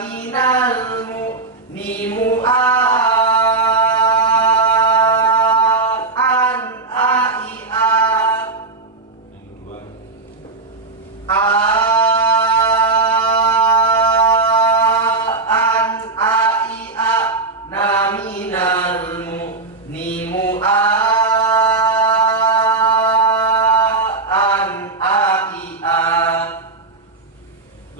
minal mu mimu a an a i a Yang kedua. a an a i a na minal mu mimu a an a i a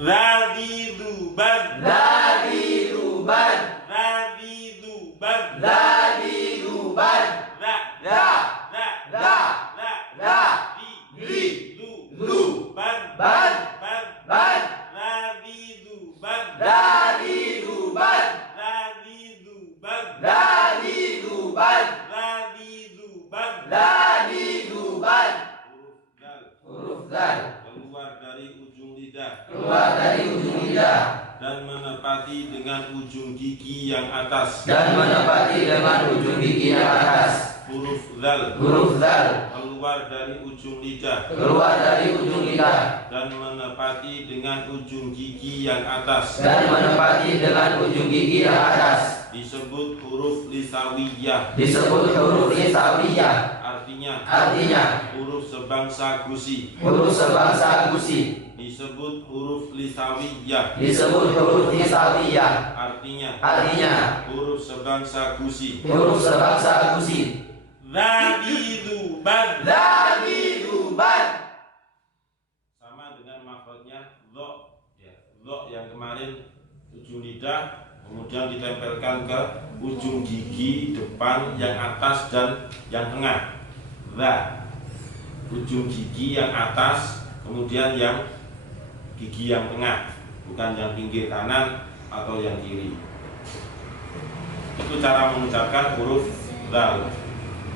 Radhi duban. Ladi ruban, Radhi duban. ladi ruban, Ra. la, Ra. la, Ra. la, Li. li, Lu. lu, Ban. ban, Ban. ban, Radhi duban. ladi ruban, Radhi duban. ladi ruban, Radhi duban. ladi ruban. Huruf dal. Huruf dal Keluar dari ujung lidah keluar dari ujung lidah dan menepati dengan ujung gigi yang atas. dan menepati dengan ujung gigi yang atas. Huruf dal. Huruf dal Keluar dari ujung lidah keluar dari ujung lidah dan menepati dengan ujung gigi yang atas. dan menepati dengan ujung gigi yang atas. Disebut huruf lisawiyah. Disebut huruf lisawiyah. Artinya huruf sebangsa gusi. Huruf sebangsa gusi. Disebut huruf lisawiyah. Disebut huruf lisawiyah. Artinya huruf sebangsa gusi. Huruf sebangsa gusi. Zabiduban. Ladi ruban. Sama dengan makhrajnya dho, ya. Dho yang kemarin ujung lidah kemudian ditempelkan ke ujung gigi depan yang atas dan yang tengah. Dha. Ujung gigi yang atas kemudian yang gigi yang tengah, bukan yang pinggir kanan atau yang kiri. Itu cara mengucapkan huruf dal.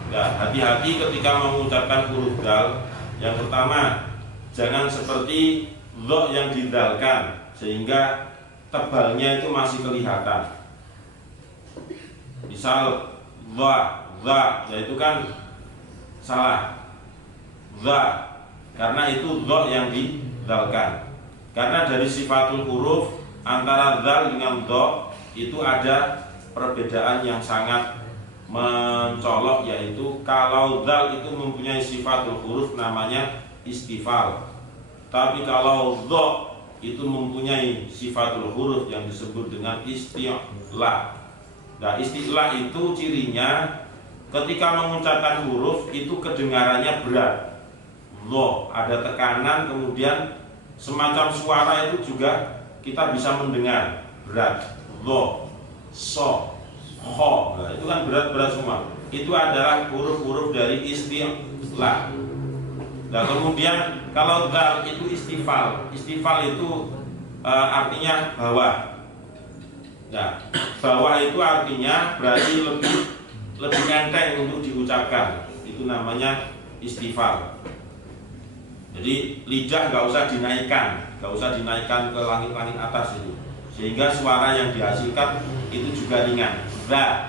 Nah, hati-hati ketika mengucapkan huruf dal. Yang pertama, jangan seperti dho yang didalkan sehingga tebalnya itu masih kelihatan. Misal dha, yaitu kan salah. Dha, karena itu dho yang didalkan. Karena dari sifatul huruf antara dal dengan dho itu ada perbedaan yang sangat mencolok, yaitu kalau dal itu mempunyai sifatul huruf namanya istifal. Tapi kalau dho itu mempunyai sifatul huruf yang disebut dengan isti'la. Nah, isti'la itu cirinya ketika mengucapkan huruf itu kedengarannya berat. Dho, ada tekanan, kemudian semacam suara itu juga kita bisa mendengar berat. Dho, so, ho, nah, itu kan berat-berat semua. Itu adalah huruf-huruf dari isti'la. Nah, kemudian kalau dal itu istifal. Istifal itu artinya bawah. Nah, bawah itu artinya berarti lebih enteng untuk diucapkan. Itu namanya istifal. Jadi lidah nggak usah dinaikkan ke langit-langit atas itu, sehingga suara yang dihasilkan itu juga ringan. Za,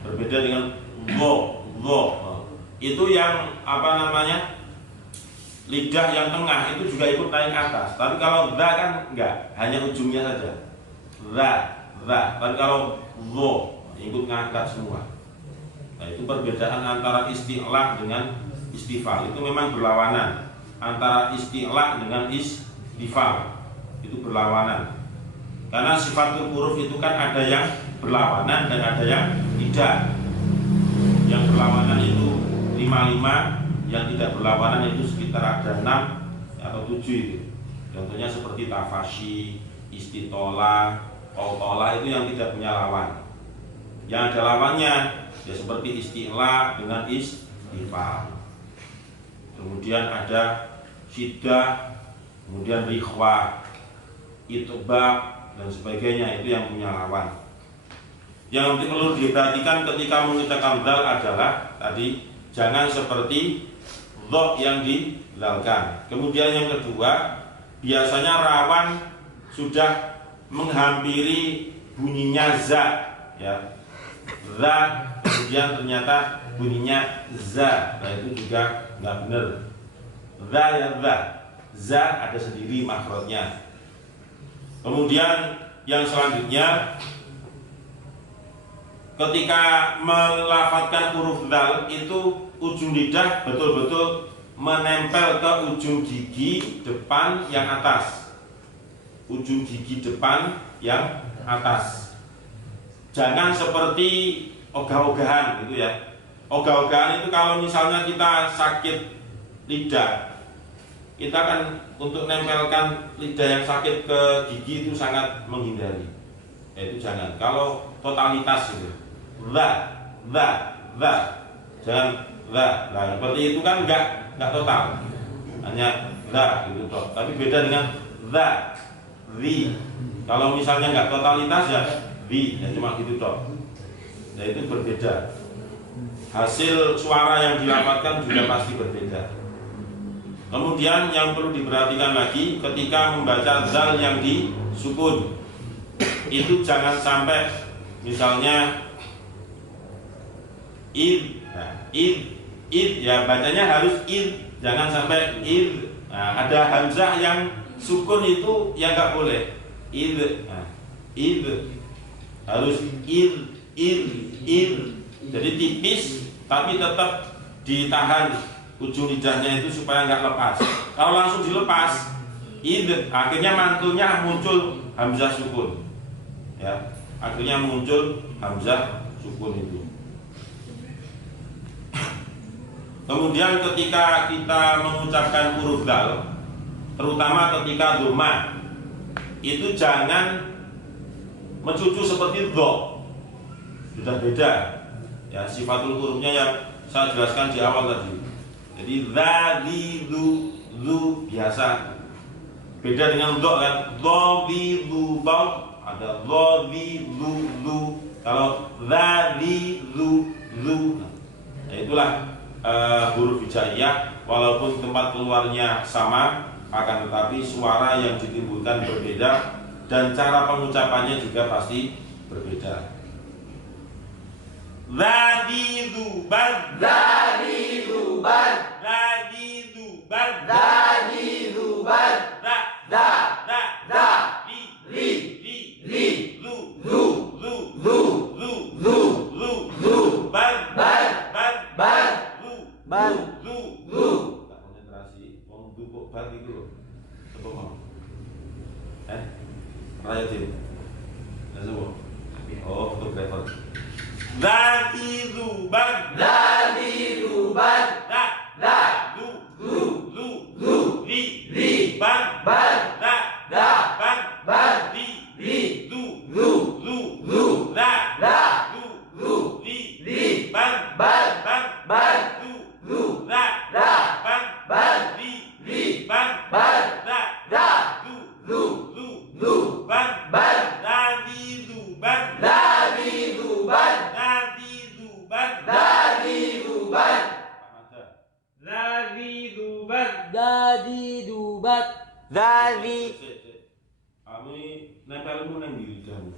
berbeda dengan go. Itu yang lidah yang tengah itu juga ikut naik atas. Tapi kalau za kan enggak, hanya ujungnya saja. Za. Tapi kalau go ikut ngangkat semua. Nah, itu perbedaan antara isti'la dengan istifal. Itu memang berlawanan. Antara isti'la dengan istifal itu berlawanan. Karena sifatul huruf itu kan ada yang berlawanan dan ada yang tidak. Yang berlawanan itu 5, yang tidak berlawanan itu sekitar ada 6 atau 7 itu. Contohnya seperti tafashi, istitola, qawtola itu yang tidak punya lawan. Yang ada lawannya ya seperti isti'la dengan istifal. Kemudian ada syiddah, kemudian rikhwah, itbaq dan sebagainya, itu yang punya lawan. Yang perlu diperhatikan ketika mengucapkan dal adalah tadi jangan seperti dho yang dilalkan. Kemudian yang kedua, biasanya rawan sudah menghampiri bunyinya za, ya. Za, kemudian ternyata bunyinya za. Nah, itu juga nggak benar. Za ya za. Za ada sendiri makhrajnya. Kemudian yang selanjutnya, ketika melafadzkan huruf dal itu ujung lidah betul-betul menempel ke ujung gigi depan yang atas. Ujung gigi depan yang atas. Jangan seperti ogah-ogahan gitu ya. Ogah-ogahan itu kalau misalnya kita sakit lidah, kita kan untuk nempelkan lidah yang sakit ke gigi itu sangat menghindari. Itu jangan. Kalau totalitas itu, jangan Nah, seperti itu kan enggak total. Hanya gitu toh. Tapi beda dengan zi. Kalau misalnya enggak totalitas ya zi, ya cuma gitu toh. Nah, itu berbeda. Hasil suara yang dilapatkan juga pasti berbeda. Kemudian yang perlu diperhatikan lagi ketika membaca zal yang disukun, itu jangan sampai misalnya id ya bacanya harus id, jangan sampai id. Nah, ada hamzah yang sukun itu yang nggak boleh id. Nah, id harus id. Jadi tipis tapi tetap ditahan ujung lidahnya itu supaya nggak lepas. Kalau langsung dilepas id, akhirnya mantulnya muncul hamzah sukun. Ya, akhirnya muncul hamzah sukun itu. Kemudian ketika kita mengucapkan huruf dal, terutama ketika dhamma, itu jangan mencucu seperti dho. Sudah beda. Ya, sifatul hurufnya yang saya jelaskan di awal tadi. Jadi za, di, zu biasa. Beda dengan dho kan. Dho, di, zu, bau. Ada dho, di, zu. Kalau za, di, zu. Nah, itulah huruf hijaiyah. Walaupun tempat keluarnya sama, akan tetapi suara yang ditimbulkan berbeda dan cara pengucapannya juga pasti berbeda. Zadi dubar, Zadi dubar, zadi dubar, Zadi dubar, Li, Zu, bar, tak konsentrasi, mau dukuk bar gitu loh. Coba mau, raya tim, semua. Oh, fotografer. Zadi dubar, li, bar, li, zu, li, Dadi dubat. Zadi, Kamu ini nempelmu nang diri kamu.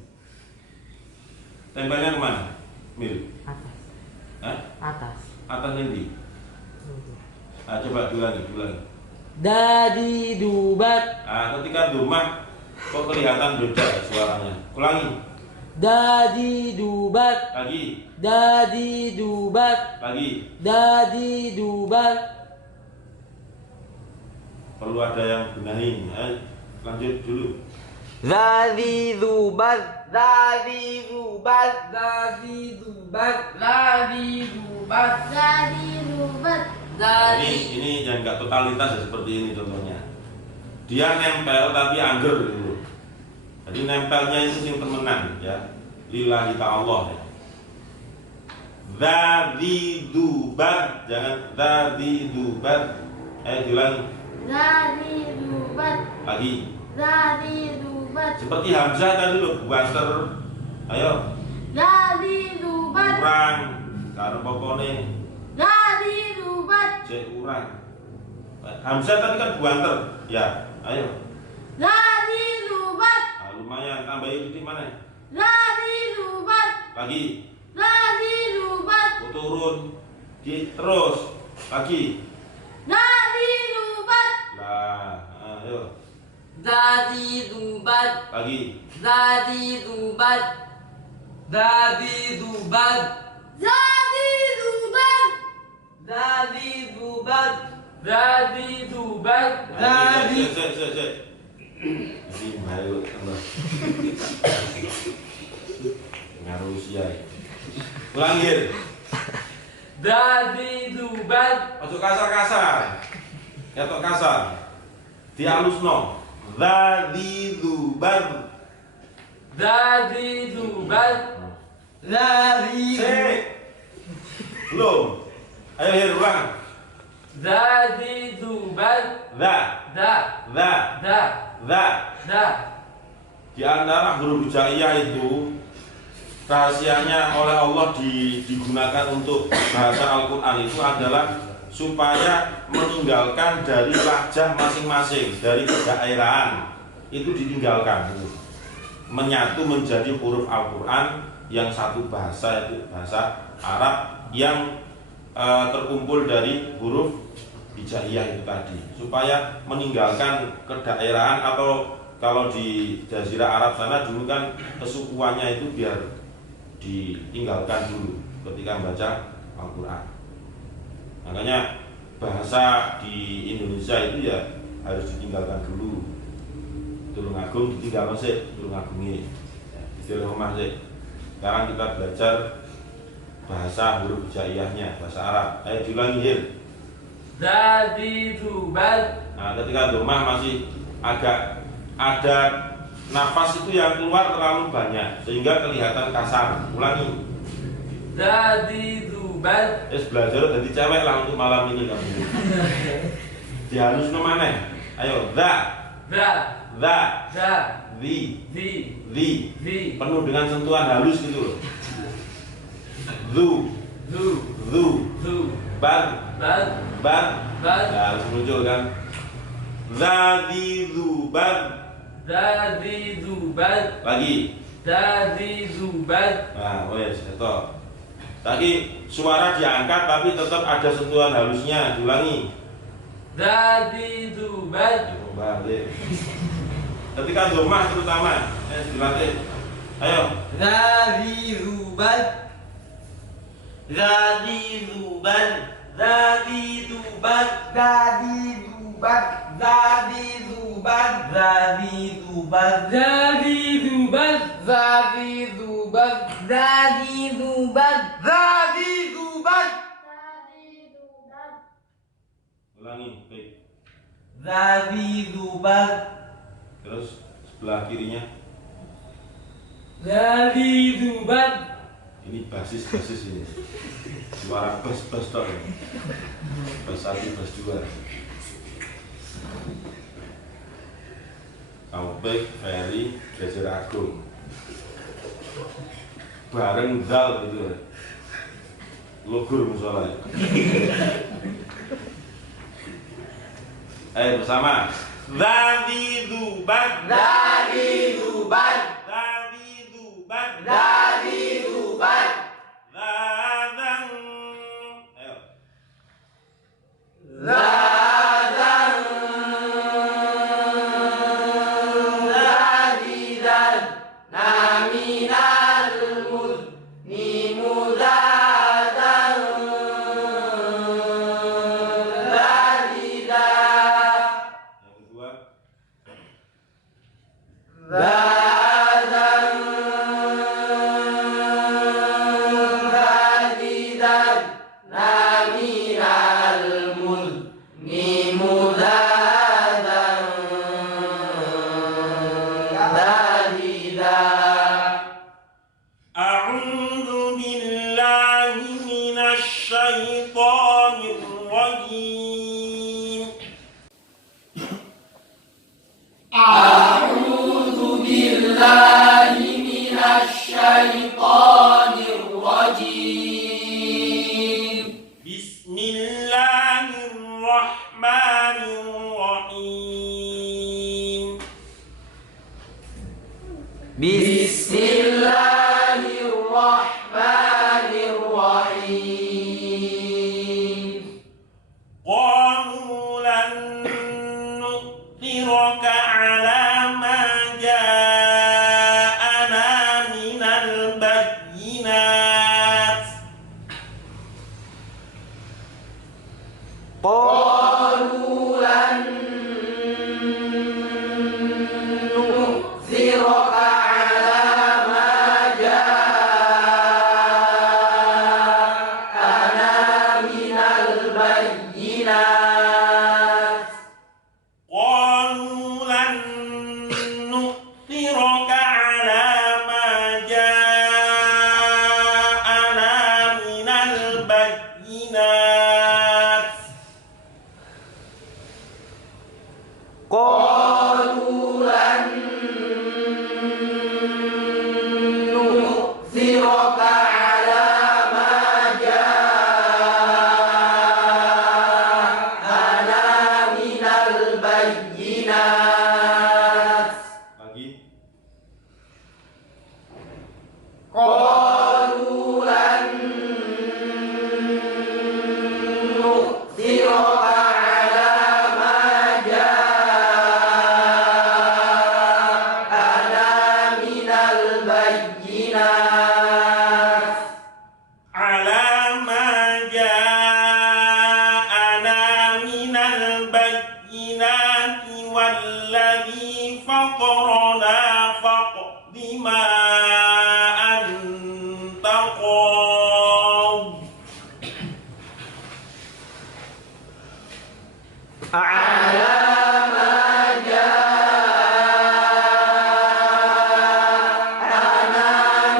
Tempelnya kemana? Mil? Atas. Hah? Atas. Atas nanti. Coba ulangi. Dadi dubat. Ketika domah kok kelihatan beda ya suaranya. Ulangi. Dadi dubat. Lagi. Dadi dubat. Lagi. Dadi dubat. Perlu ada yang benahi. Lanjut dulu. Zadi dubar, Dadi dubat. Ini yang enggak totalitas ya seperti ini contohnya. Dia nempel tapi angger gitu. Jadi nempelnya itu yang temenan ya. Lillahi ta'ala ya. Zadi dubat, jangan zadi dubat. Diulangi. Dadi dubat. Lagi. Dadi dubat. Seperti hamzah tadi loh, buaster. Ayo. Dadi dubat. Kurang. Karo pokone Dadi dubat. cek kurang. Hamzah tadi kan buanter. Ya, ayo. Dadi dubat. Lumayan, tambahin titik mana? Dadi dubat. Lagi. Dadi dubat. Turun. Terus. Lagi. Dadi dubat. Lah, ayo. Zati zubat. Lagi. Zati zubat. Zati zubat. Zadi zubat. Zati zubat. Zadi zubat. Lagi. Sik. Ini baru Allah. Ngaruh usia. Ulangi. Zadi zubat. Ojo kasar. Ketok kasar. Dihalusno. Zadi zubat. Zadi zubat. Zati. Sik. Belum. Ayo Hir ulang. Zadi zubat. Za. Da. Za. Da. Za. Da. Di antara huruf hijaiyah itu rahasianya oleh Allah digunakan untuk bahasa Al-Quran itu adalah supaya meninggalkan dari lajah masing-masing, dari kedaerahan itu ditinggalkan, menyatu menjadi huruf Al-Quran yang satu bahasa, itu bahasa Arab yang terkumpul dari huruf hijaiyah itu tadi, supaya meninggalkan kedaerahan, atau kalau di Jazirah Arab sana dulu kan kesukuannya itu biar ditinggalkan dulu ketika membaca Al-Quran. Makanya bahasa di Indonesia itu ya harus ditinggalkan dulu. Tulungagung ditinggal masih, Tulungagungi di rumah sih. Sekarang kita belajar bahasa huruf hijaiyahnya, bahasa Arab. Ayo diulangi Hir. Zadi zubat. Nah, ketika domah masih agak ada nafas itu yang keluar terlalu banyak sehingga kelihatan kasar. Ulangi. Zadi zubat. Belajar jadi cewek lah untuk malam ini kamu. Dihalus no maneh. Ayo, za, Da. za, Da. zi, Zi. zi. Zi. Penuh dengan sentuhan halus gitu loh. Zu, Zu. zu, Zu. bar, Bad. bar. Bad. Nah, harus muncul kan. Zadi zubar. Zadi zubat. Lagi. Zadi zubat. Nah, wes itu. Tadi suara diangkat tapi tetap ada sentuhan halusnya. Diulangi. Zadi zubat. Balik. Ketika domah terutama, dilatih. Ayo. Zati zubat. Zati zubat. Zati zubat. Zati zubat. Zati zubat. Zati zubat. Zadi zubat. Zati zubat. Zati zubat. Zati zubat. Zadi zubat. Ulangi, baik. Zati zubat. Terus sebelah kirinya. Zadi zubat. Ini basis ini. Suara bas tok. Ya. Bas 1, bas 2. Taufik, Ferry, Jazirah Agung. Bareng dal gitu. Logur musola. Ayo bersama. Zadi zubat. Zati zubat. Zadi zubat. Zati zubat. Zadang. Ayo. Zatan. Zadidan. Naminal muznimu zatan. Zadidan. Yang kedua. Zatan. Zadidan. Naminal muznimu zatan. Zadidan. A'udzu billahi minasy syaithanir rajim. A'udzu billahi minasy syaithanir rajim. Bismillahirrahmanirrahim. Bismillahirrahmanirrahim. Qalu lan nu'thiraka 'ala qalu lan nu'thiraka ala ma ja'ana minal bayyinat ala ma ja'ana minal bayyinati walladzi faqarana faqdi ma anta qad ala ma ja'ana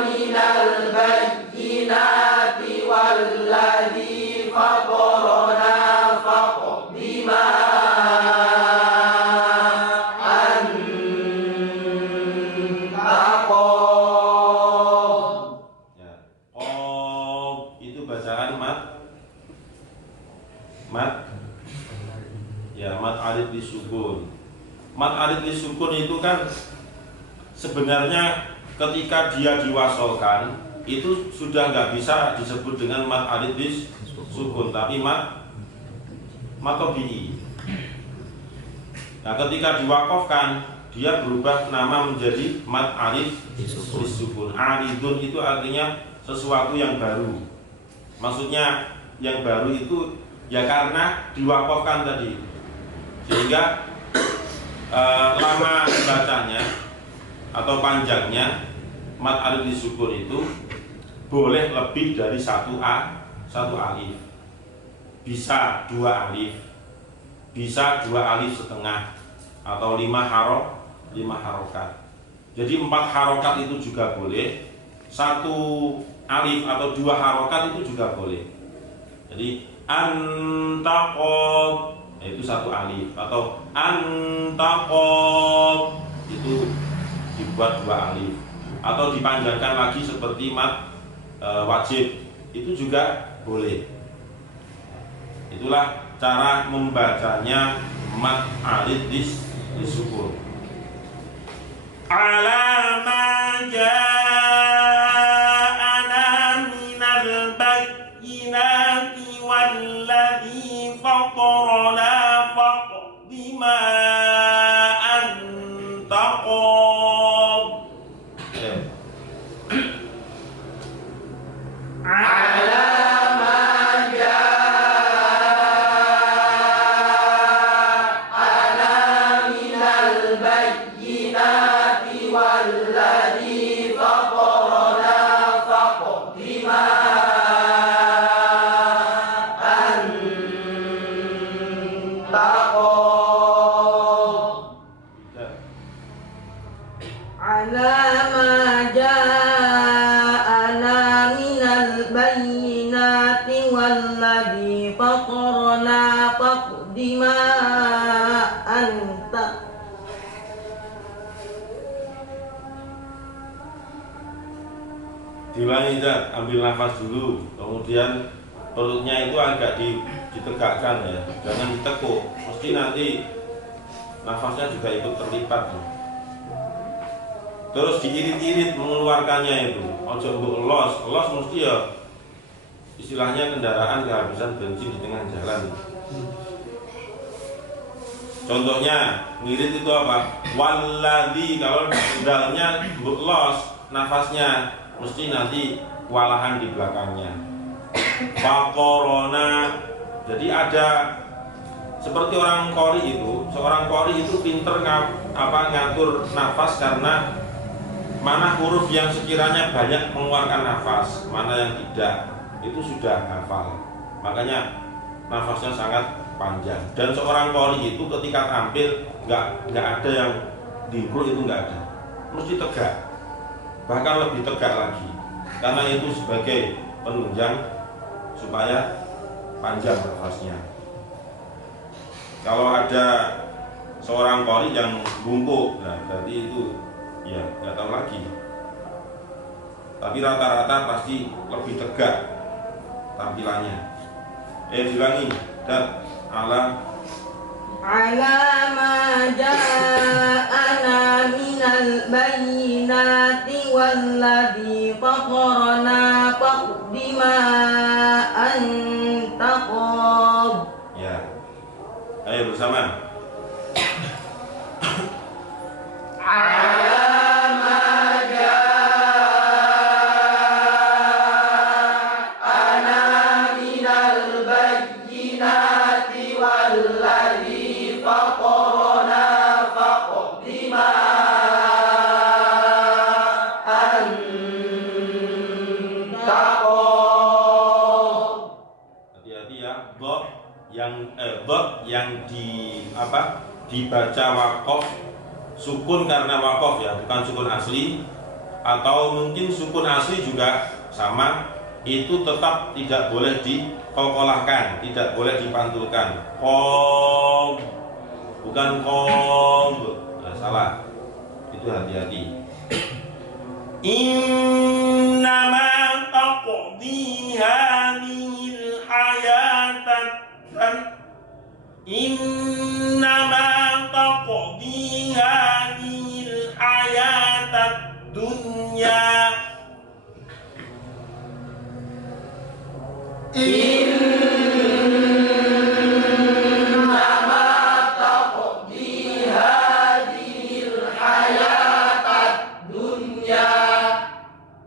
minal bayyinati walladzi faqarana faqdi ma anta qad. ya. Itu bacaan mat ya, mat alif disukun. Mat alif disukun itu kan sebenarnya ketika dia diwasolkan itu sudah nggak bisa disebut dengan mat alif disukun, tapi mat tabi'i. Nah, ketika diwakafkan dia berubah nama menjadi mat alif disukun. Aridun itu artinya sesuatu yang baru. Maksudnya yang baru itu ya karena diwakafkan tadi, sehingga lama bacanya atau panjangnya mat alif disukun itu boleh lebih dari satu alif, bisa 2 alif, bisa 2 alif setengah, atau 5 harokat. Jadi 4 harokat itu juga boleh, 1 alif atau 2 harokat itu juga boleh. Jadi antaqad itu 1 alif, atau antaqad itu dibuat 2 alif, atau dipanjangkan lagi seperti mat wajib itu juga boleh. Itulah cara membacanya mat alif disukun. Ala ma ja'ana minal bayyinati walladzi faqarana faqdi ma anta qad. Ala ma ja'ana minal bayyinati walladzi faqarana faqdi ma anta qad. Ala ma ja'ana minal bayyinati walladzi faqarna faqdi ma anta. Diulangi, Zat, ambil nafas dulu, kemudian perutnya itu agak ditegakkan ya, jangan ditekuk, mesti nanti nafasnya juga ikut terlipat. Terus diirit-irit mengeluarkannya itu, ojo mbok los mesti ya istilahnya kendaraan kehabisan bensin di tengah jalan. Contohnya ngirit itu apa? Walladzi, kalau dalnya mbok los nafasnya mesti nanti walahan di belakangnya. Faqarona, jadi ada seperti orang qori itu, seorang qori itu pinter ngatur nafas, karena mana huruf yang sekiranya banyak mengeluarkan nafas, mana yang tidak, itu sudah hafal. Makanya nafasnya sangat panjang. Dan seorang qori itu ketika tampil nggak ada yang dingkul, itu nggak ada, mesti tegak, bahkan lebih tegak lagi, karena itu sebagai penunjang supaya panjang nafasnya. Kalau ada seorang qori yang bungkuk, nah berarti itu ya nggak tahu lagi. Tapi rata-rata pasti lebih tegak tampilannya. Diulangi, dan ala Ala ma ja'ana minal bayyinati walladzi fatarana faqdi ma anta qad. Ya. Ayo bersama. Yang dibaca wakof sukun karena wakof ya, bukan sukun asli, atau mungkin sukun asli juga sama, itu tetap tidak boleh dikolkolahkan, tidak boleh dipantulkan. Kom, bukan kom, nah, salah, itu hati-hati. Innama taqdi hadhil hayatad Innama taqdi hadhil hayatad dunya. Innama taqdi hadhil hayatad dunya.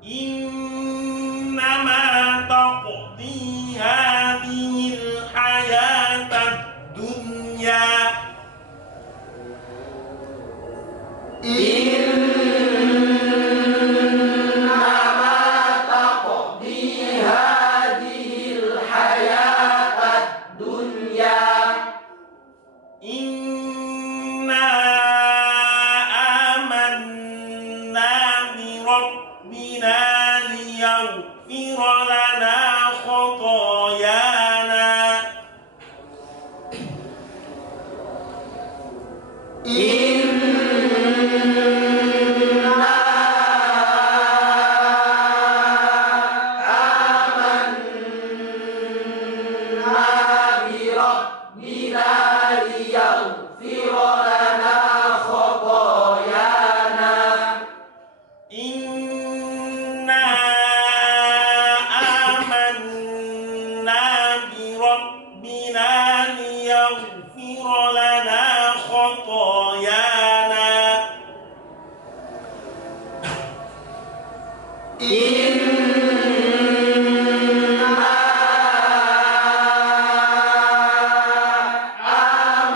Innama taqdi hadhil hayatad dunya. Innama taqdi hadhil hayatad dunya. Inna amanna bi rabbina liyaghfira lana khotoyana. Inna amanna bi rabbina liyaghfira lana khotoyana. Inna amanna bi rabbina liyaghfira lana khotoyana. Inna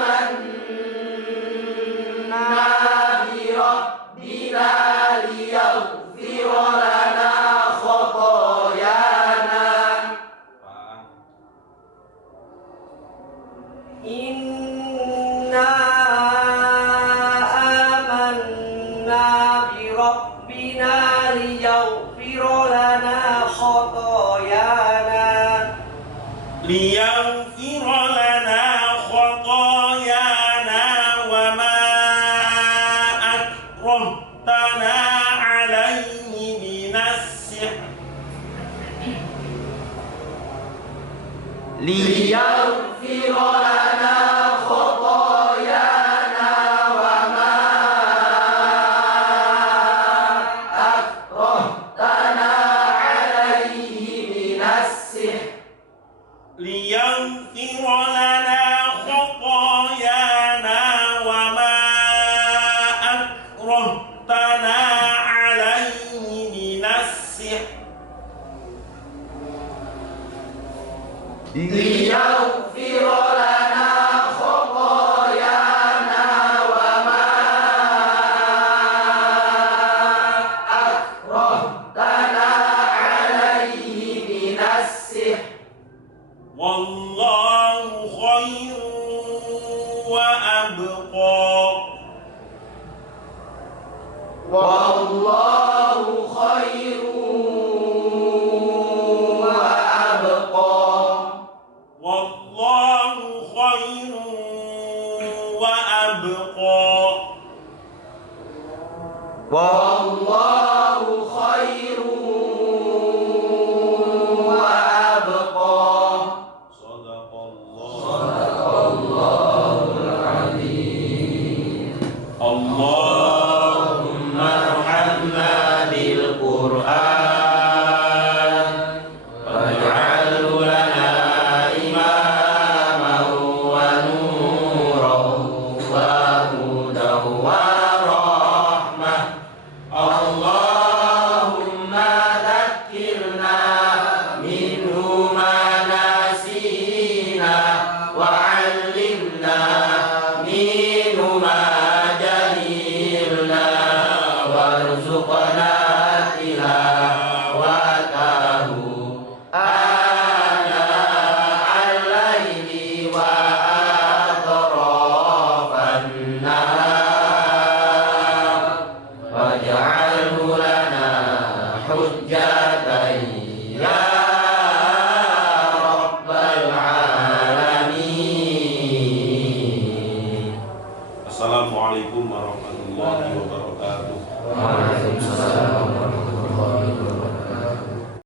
amanna bi rabbina liyaghfira lana khotoyana. Inna amanna bi rabbina liyaghfira lana khotoyana. Liyaghfira lana khotoyana wa ma akrahtana alaihi minas sihr. Liyaghfira lana khotoyana wa ma akrahtana alaihi minas sihr. Liyaghfira lana khotoyana wa ma akrahtana alaihi minas sihr. Liyaghfira lana khotoyana wa ma akrahtana alaihi minas sihr. Wallahu khairun wa abqa. Wallahu khairun wa abqa. Wallahu Qur'an waj'alhu lana imaman wa nuran wa hudan wa rahmah. Allahumma dzakkirna minhu ma nasina wa 'allimna minhu ma jahilna warzuqna tilawatahu ana al-laili wa atrafan nahar waj'alhu lana hujjatan ya rabbal alamin. Assalamualaikum warahmatullahi wabarakatuh.